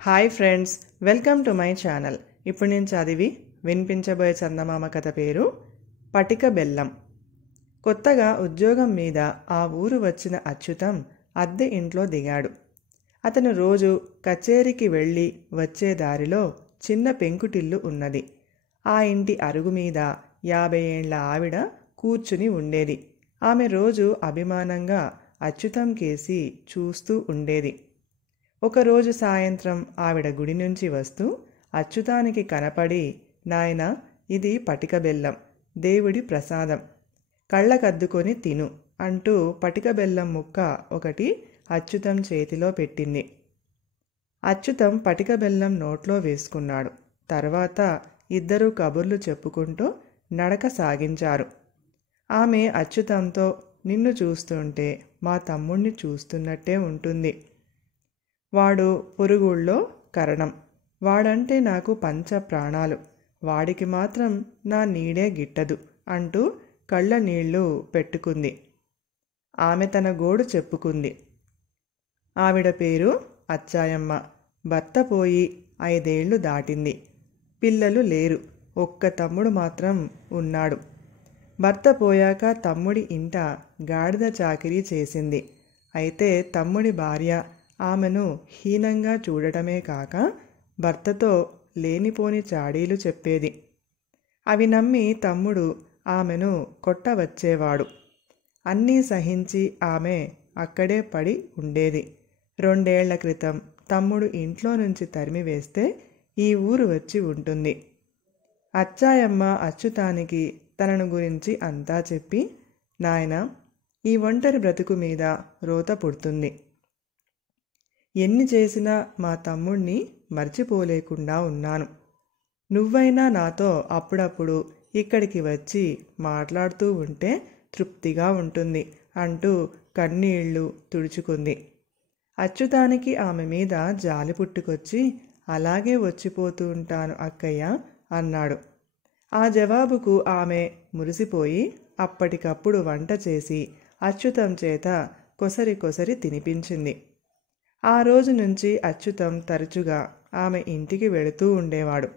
Hi friends, welcome to my channel. ఇప్పుడు నేను చదివి వినిపించబోయే చందమామ కథ పేరు పటిక బెల్లం. కొత్తగా ఉద్యోగం మీద ఆ ఊరు వచ్చిన అచ్యుతం అద్దె ఇంట్లో దిగాడు. అతను రోజు కచేరీకి వెళ్ళి వచ్చే దారిలో చిన్న పెంకుటిల్లు ఉన్నది. ఆ ఇంటి అరుగు మీద 50 ఏళ్ల ఆవిడ కూర్చుని ఉండేది. ఆమె రోజు అభిమానంగా అచ్యుతం కేసి చూస్తూ ఉండేది. ఒకరోజు సాయంత్రం ఆవిడ గుడి నుంచి వస్తూ అచ్యుతానికి కనపడి, నాయనా, ఇది పటిక బెల్లం, దేవుడి ప్రసాదం, కళ్ళకద్దుకొని తిను అంటూ పటిక బెల్లం ముక్క ఒకటి అచ్యుతం చేతిలో పెట్టింది. అచ్యుతం పటిక బెల్లం నోట్లో వేసుకున్నాడు. తర్వాత ఇద్దరూ కబుర్లు చెప్పుకుంటూ నడక సాగించారు. ఆమె అచ్యుతంతో, నిన్ను చూస్తుంటే మా తమ్ముణ్ణి చూస్తున్నట్టే ఉంటుంది. వాడు పొరుగుళ్ళో కరణం. వాడంటే నాకు పంచ ప్రాణాలు. వాడికి మాత్రం నా నీడే గిట్టదు అంటూ కళ్ళ నీళ్లు పెట్టుకుంది. ఆమె తన గోడు చెప్పుకుంది. ఆవిడ పేరు అచ్చాయమ్మ. భర్త పోయి 5 ఏళ్లు దాటింది. పిల్లలు లేరు. ఒక్క తమ్ముడు మాత్రం ఉన్నాడు. భర్త పోయాక తమ్ముడి ఇంట గాడిద చాకిరీ చేసింది. అయితే తమ్ముడి భార్య ఆమెను హీనంగా చూడటమే కాక భర్తతో లేనిపోని చాడీలు చెప్పేది. అవి నమ్మి తమ్ముడు ఆమెను కొట్టవచ్చేవాడు. అన్నీ సహించి ఆమె అక్కడే పడి ఉండేది. 2 ఏళ్ల క్రితం తమ్ముడు ఇంట్లో నుంచి తరిమివేస్తే ఈ ఊరు వచ్చి ఉంటుంది. అచ్చాయమ్మ అచ్యుతానికి తనను గురించి అంతా చెప్పి, నాయనా, ఈ ఒంటరి బ్రతుకు మీద రోత పుడుతుంది. ఎన్ని చేసినా మా తమ్ముణ్ణి మర్చిపోలేకుండా ఉన్నాను. నువ్వైనా నాతో అప్పుడప్పుడు ఇక్కడికి వచ్చి మాట్లాడుతూ ఉంటే తృప్తిగా ఉంటుంది అంటూ కన్నీళ్లు తుడుచుకుంది. అచ్యుతానికి ఆమె మీద జాలి పుట్టుకొచ్చి, అలాగే వచ్చిపోతూ ఉంటాను అక్కయ్య అన్నాడు. ఆ జవాబుకు ఆమె మురిసిపోయి అప్పటికప్పుడు వంట చేసి అచ్యుతం చేత కొసరి కొసరి తినిపించింది. ఆ రోజు నుంచి అచ్యుతం తరచుగా ఆమె ఇంటికి వెళుతూ ఉండేవాడు.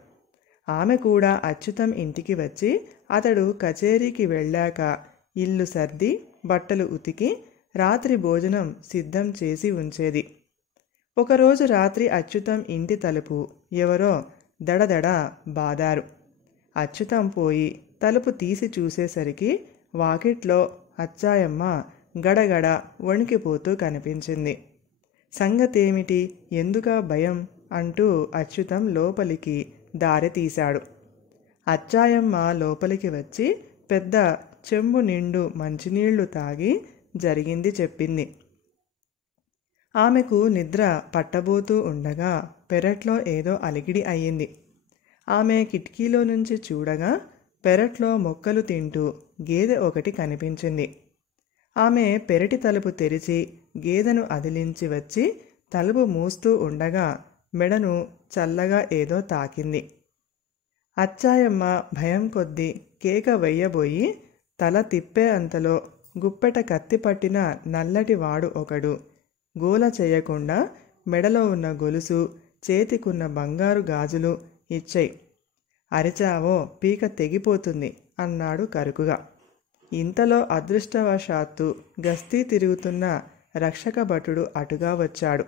ఆమె కూడా అచ్యుతం ఇంటికి వచ్చి అతడు కచేరీకి వెళ్ళాక ఇల్లు సర్ది బట్టలు ఉతికి రాత్రి భోజనం సిద్ధం చేసి ఉంచేది. ఒకరోజు రాత్రి అచ్యుతం ఇంటి తలుపు ఎవరో దడదడ బాదారు. అచ్యుతం పోయి తలుపు తీసి చూసేసరికి వాకిట్లో అచ్చాయమ్మ గడగడ వణికిపోతూ కనిపించింది. సంగతేమిటి, ఎందుకా భయం అంటూ అచ్యుతం లోపలికి దారి తీశాడు. అచ్చాయమ్మ లోపలికి వచ్చి పెద్ద చెంబు నిండు మంచినీళ్లు తాగి జరిగింది చెప్పింది. ఆమెకు నిద్ర పట్టబోతూ ఉండగా పెరట్లో ఏదో అలికిడి అయ్యింది. ఆమె కిటికీలో నుంచి చూడగా పెరట్లో మొక్కలు తింటూ గేదె ఒకటి కనిపించింది. ఆమె పెరటి తలుపు తెరిచి గేదెను అదిలించి వచ్చి తలుపు మూస్తూ ఉండగా మెడను చల్లగా ఏదో తాకింది. అచ్చాయమ్మ భయం కొద్దీ కేక వెయ్యబోయి తల తిప్పే అంతలో గుప్పెట కత్తి పట్టిన నల్లటి వాడు ఒకడు గోల చేయకుండా మెడలో ఉన్న గొలుసు, చేతికున్న బంగారు గాజులు ఇచ్చేయ్, అరిచావో పీక తెగిపోతుంది అన్నాడు కరుకుగా. ఇంతలో అదృష్టవశాత్తు గస్తీ తిరుగుతున్న రక్షక భటుడు అటుగా వచ్చాడు.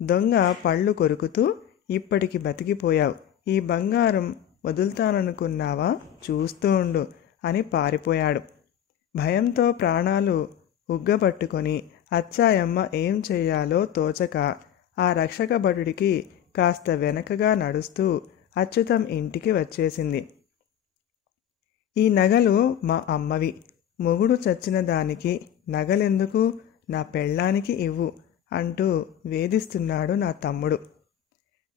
దొంగ పళ్ళు కొరుకుతూ, ఇప్పటికి బతికిపోయావు, ఈ బంగారం వదులుతాననుకున్నావా, చూస్తూ ఉండు అని పారిపోయాడు. భయంతో ప్రాణాలు ఉగ్గబట్టుకొని అచ్చాయమ్మ ఏం చెయ్యాలో తోచక ఆ రక్షక భటుడికి కాస్త వెనకగా నడుస్తూ అచ్యుతం ఇంటికి వచ్చేసింది. ఈ నగలు మా అమ్మవి. మొగుడు చచ్చిన దానికి నగలెందుకు, నా పెళ్ళానికి ఇవ్వు అంటూ వేధిస్తున్నాడు నా తమ్ముడు.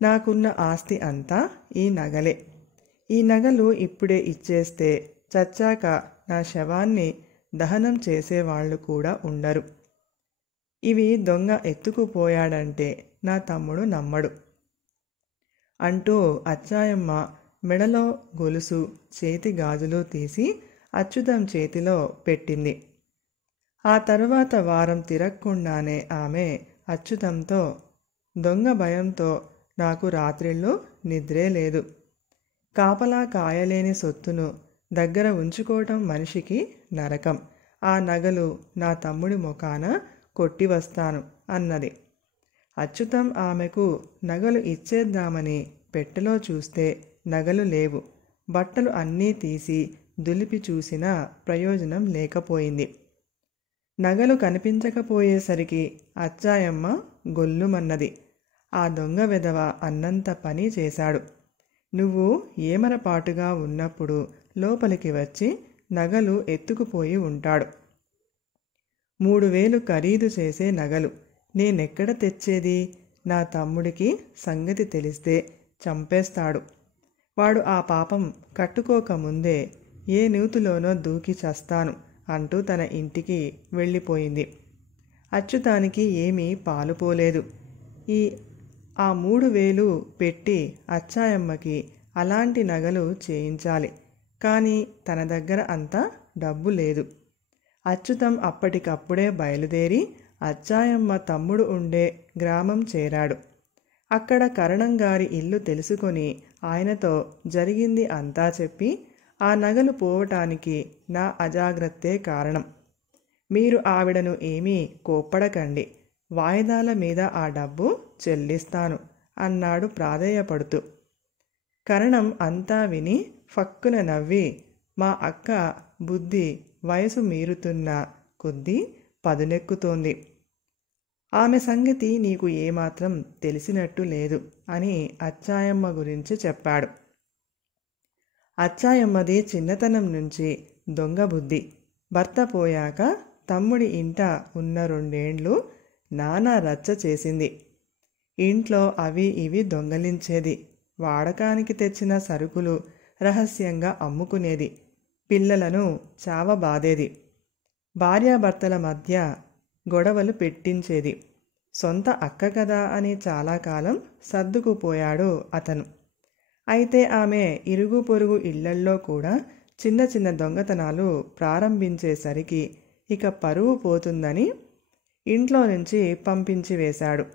నాకున్న ఆస్తి అంతా ఈ నగలే. ఈ నగలు ఇప్పుడే ఇచ్చేస్తే చచ్చాక నా శవాన్ని దహనం చేసేవాళ్లు కూడా ఉండరు. ఇవి దొంగ ఎత్తుకుపోయాడంటే నా తమ్ముడు నమ్మడు అంటూ అచ్చాయమ్మ మెడలో గొలుసు, చేతి గాజులు తీసి అచ్యుతం చేతిలో పెట్టింది. ఆ తరువాత వారం తిరగకుండానే ఆమె అచ్యుతంతో, దొంగ భయంతో నాకు రాత్రిళ్ళు నిద్రే లేదు. కాపలా కాయలేని సొత్తును దగ్గర ఉంచుకోవటం మనిషికి నరకం. ఆ నగలు నా తమ్ముడి ముఖాన కొట్టి వస్తాను అన్నది. అచ్యుతం ఆమెకు నగలు ఇచ్చేద్దామని పెట్టెలో చూస్తే నగలు లేవు. బట్టలు అన్నీ తీసి దులిపి చూసినా ప్రయోజనం లేకపోయింది. నగలు కనిపించకపోయేసరికి అచ్చాయమ్మ గొల్లుమన్నది. ఆ దొంగ వెధవ అన్నంత పని చేశాడు. నువ్వు ఏమరపాటుగా ఉన్నప్పుడు లోపలికి వచ్చి నగలు ఎత్తుకుపోయి ఉంటాడు. 3000 ఖరీదు చేసే నగలు నేనెక్కడ తెచ్చేది? నా తమ్ముడికి సంగతి తెలిస్తే చంపేస్తాడు. వాడు ఆ పాపం కట్టుకోకముందే ఏ నూతిలోనో దూకి చస్తాను అంటూ తన ఇంటికి వెళ్ళిపోయింది. అచ్యుతానికి ఏమీ పాలుపోలేదు. ఆ 3000 పెట్టి అచ్చాయమ్మకి అలాంటి నగలు చేయించాలి. కానీ తన దగ్గర అంత డబ్బు లేదు. అచ్యుతం అప్పటికప్పుడే బయలుదేరి అచ్చాయమ్మ తమ్ముడు ఉండే గ్రామం చేరాడు. అక్కడ కరణంగారి ఇల్లు తెలుసుకొని ఆయనతో జరిగింది అంతా చెప్పి, ఆ నగలు పోవటానికి నా అజాగ్రత్తే కారణం. మీరు ఆవిడను ఏమీ కోప్పడకండి. వాయిదాల మీద ఆ డబ్బు చెల్లిస్తాను అన్నాడు ప్రాధేయపడుతూ. కరణం అంతా విని ఫక్కున నవ్వి, మా అక్క బుద్ధి వయసు మీరుతున్న కొద్దీ పదునెక్కుతోంది. ఆమె సంగతి నీకు ఏమాత్రం తెలిసినట్టు లేదు అని అచ్చాయమ్మ గురించి చెప్పాడు. అచ్చాయమ్మది చిన్నతనం నుంచి దొంగ బుద్ధి. భర్త పోయాక తమ్ముడి ఇంట ఉన్న 2 ఏండ్లు నానా రచ్చ చేసింది. ఇంట్లో అవి ఇవి దొంగలించేది. వాడకానికి తెచ్చిన సరుకులు రహస్యంగా అమ్ముకునేది. పిల్లలను చావబాదేది. భార్యాభర్తల మధ్య గొడవలు పెట్టించేది. సొంత అక్క కదా అని చాలా కాలం సర్దుకుపోయాడు అతను. అయితే ఆమె ఇరుగు పొరుగు ఇళ్లల్లో కూడా చిన్న చిన్న దొంగతనాలు ప్రారంభించేసరికి ఇక పరువు పోతుందని ఇంట్లో నుంచి పంపించి వేశాడు.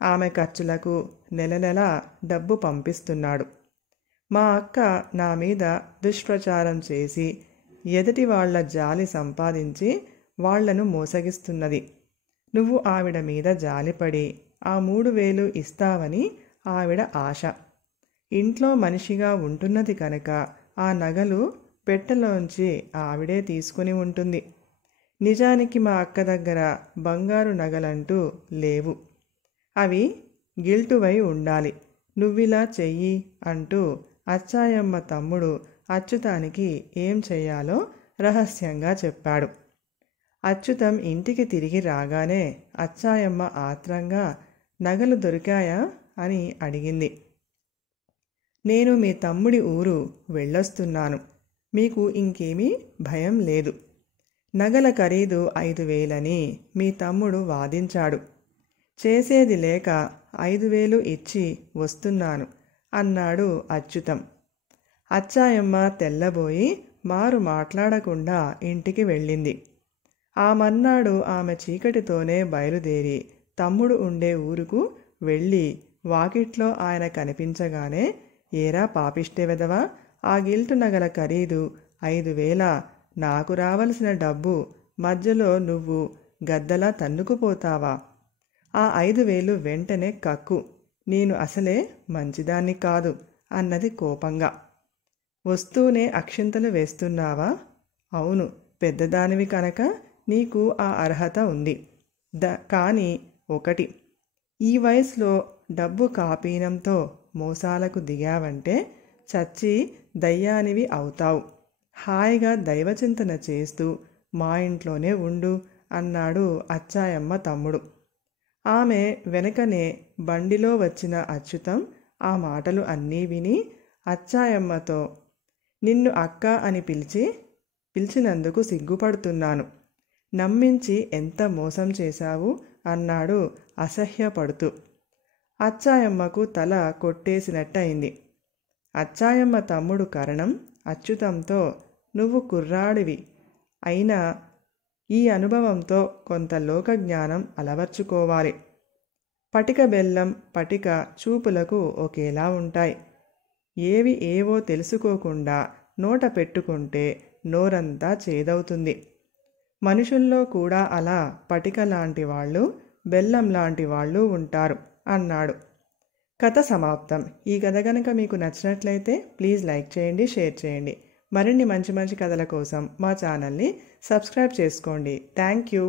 ఆమె ఖర్చులకు నెల నెల డబ్బు పంపిస్తున్నాడు. మా అక్క నా మీద దుష్ప్రచారం చేసి ఎదుటి వాళ్ల జాలి సంపాదించి వాళ్లను మోసగిస్తున్నది. నువ్వు ఆవిడ మీద జాలిపడి ఆ 3000 ఇస్తావని ఆవిడ ఆశ. ఇంట్లో మనిషిగా ఉంటున్నది కనుక ఆ నగలు పెట్టెలోంచి ఆవిడే తీసుకుని ఉంటుంది. నిజానికి మా అక్క దగ్గర బంగారు నగలంటూ లేవు. అవి గిల్టువై ఉండాలి. నువ్విలా చెయ్యి అంటూ అచ్చాయమ్మ తమ్ముడు అచ్యుతానికి ఏం చెయ్యాలో రహస్యంగా చెప్పాడు. అచ్యుతం ఇంటికి తిరిగి రాగానే అచ్చాయమ్మ ఆత్రంగా నగలు దొరికాయా అని అడిగింది. నేను మీ తమ్ముడి ఊరు వెళ్ళొస్తున్నాను. మీకు ఇంకేమీ భయం లేదు. నగల ఖరీదు 5000 మీ తమ్ముడు వాదించాడు. చేసేది లేక 5000 ఇచ్చి వస్తున్నాను అన్నాడు అచ్యుతం. అచ్చాయమ్మ తెల్లబోయి మారు మాట్లాడకుండా ఇంటికి వెళ్ళింది. ఆ మర్నాడు ఆమె చీకటితోనే బయలుదేరి తమ్ముడు ఉండే ఊరుకు వెళ్ళి వాకిట్లో ఆయన కనిపించగానే, ఏరా పాపిష్టే వెదవా, ఆ గిల్టు నగల ఖరీదు 5000, నాకు రావలసిన డబ్బు మధ్యలో నువ్వు గద్దలా తన్నుకుపోతావా? ఆ 5000 వెంటనే కక్కు, నేను అసలే మంచిదాన్ని కాదు అన్నది కోపంగా. వస్తూనే అక్షింతలు వేస్తున్నావా? అవును, పెద్దదానివి కనుక నీకు ఆ అర్హత ఉంది. కానీ ఒకటి, ఈ వయసులో డబ్బు కాపీనంతో మోసాలకు దిగావంటే చచ్చి దయ్యానివి అవుతావు. హాయిగా దైవచింతన చేస్తూ మా ఇంట్లోనే ఉండు అన్నాడు అచ్చాయమ్మ తమ్ముడు. ఆమె వెనకనే బండిలో వచ్చిన అచ్యుతం ఆ మాటలు అన్నీ విని అచ్చాయమ్మతో, నిన్ను అక్క అని పిలిచినందుకు సిగ్గుపడుతున్నాను. నమ్మించి ఎంత మోసం చేశావు అన్నాడు అసహ్యపడుతూ. అచ్చాయమ్మకు తల కొట్టేసినట్టయింది. అచ్చాయమ్మ తమ్ముడు కరణం అచ్యుతంతో, నువ్వు కుర్రాడివి అయినా ఈ అనుభవంతో కొంత లోకజ్ఞానం అలవర్చుకోవాలి. పటిక బెల్లం పటిక చూపులకు ఒకేలా ఉంటాయి. ఏవి ఏవో తెలుసుకోకుండా నోట పెట్టుకుంటే నోరంతా చేదవుతుంది. మనుషుల్లో కూడా అలా పటిక లాంటి వాళ్ళు, బెల్లం లాంటి వాళ్ళు ఉంటారు అన్నాడు. కథ సమాప్తం. ఈ కథ కనుక మీకు నచ్చినట్లయితే ప్లీజ్ లైక్ చేయండి, షేర్ చేయండి. మరిన్ని మంచి మంచి కథల కోసం మా ఛానల్ని సబ్స్క్రైబ్ చేసుకోండి. Thank you.